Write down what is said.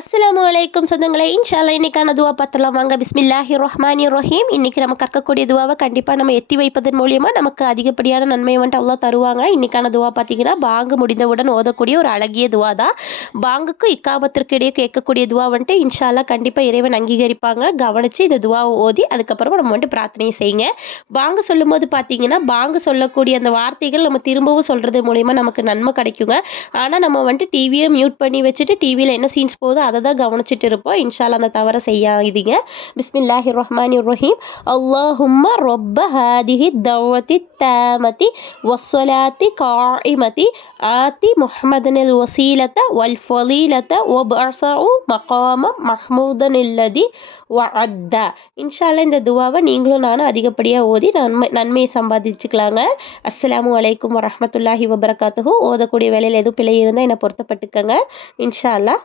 அஸ்ஸலாமு அலைக்கும் சொந்தங்களே, இன்ஷா அல்லாஹ் இன்னைக்கான துவா பார்த்துலாம் வாங்க. பிஸ்மில்லாஹிர் ரஹ்மானிர் ரஹீம். இன்னைக்கு நம்ம கற்கக்கூடிய துவாவை கண்டிப்பாக நம்ம எத்தி வைப்பதன் மூலியமாக நமக்கு அதிகப்படியான நன்மையை வந்துட்டு அல்லாஹ் தருவாங்க. இன்னைக்கான துவா பார்த்தீங்கன்னா, பாங்கு முடிந்தவுடன் ஓதக்கூடிய ஒரு அழகிய துவா தான். பாங்குக்கும் இக்காமத்திற்கு இடையே கேட்கக்கூடிய துவா வந்துட்டு இன்ஷா அல்லாஹ் கண்டிப்பாக இறைவன் அங்கீகரிப்பாங்க. கவனித்து இந்த துவாவை ஓதி அதுக்கப்புறமா நம்ம வந்துட்டு பிரார்த்தனை செய்யுங்க. பாங்கு சொல்லும்போது பார்த்தீங்கன்னா, பாங்கு சொல்லக்கூடிய அந்த வார்த்தைகள் நம்ம திரும்பவும் சொல்கிறது மூலிமா நமக்கு நன்மை கிடைக்குங்க. ஆனால் நம்ம வந்துட்டு டிவியை மியூட் பண்ணி வச்சுட்டு டிவியில் என்ன சீன்ஸ் போகுதோ அதை தான் கவனிச்சிட்டு இருப்போம். இன்ஷா அல்லாஹ் அந்த தவறை செய்யாதீங்க. பிஸ்மில்லாஹிர் ரஹ்மானிர் ரஹீம். அல்லாஹும்ம ரொப்ப ஹாதிஹி தவத்தி தாமதி வஸ்ஸலாத்தி காயிமதி ஆத்தி முஹம்மதனில் வசீலத்த வல் ஃபலீலத்த வபஅஸஹு மகாம மஹ்மூதனில்லதி வஅத்தா. இன்ஷா அல்லாஹ் இந்த துவாவை நீங்களும் நானும் அதிகப்படியாக ஓதி நன்மையை சம்பாதிச்சுக்கலாங்க. அஸ்ஸலாமு அலைக்கும் வரஹ்மத்துல்லாஹி வபரகாத்துஹு. ஓதக்கூடிய வேலையில் எதுவும் பிழை இருந்தால் என்னை பொருத்தப்பட்டுக்கங்க. இன்ஷா அல்லாஹ்.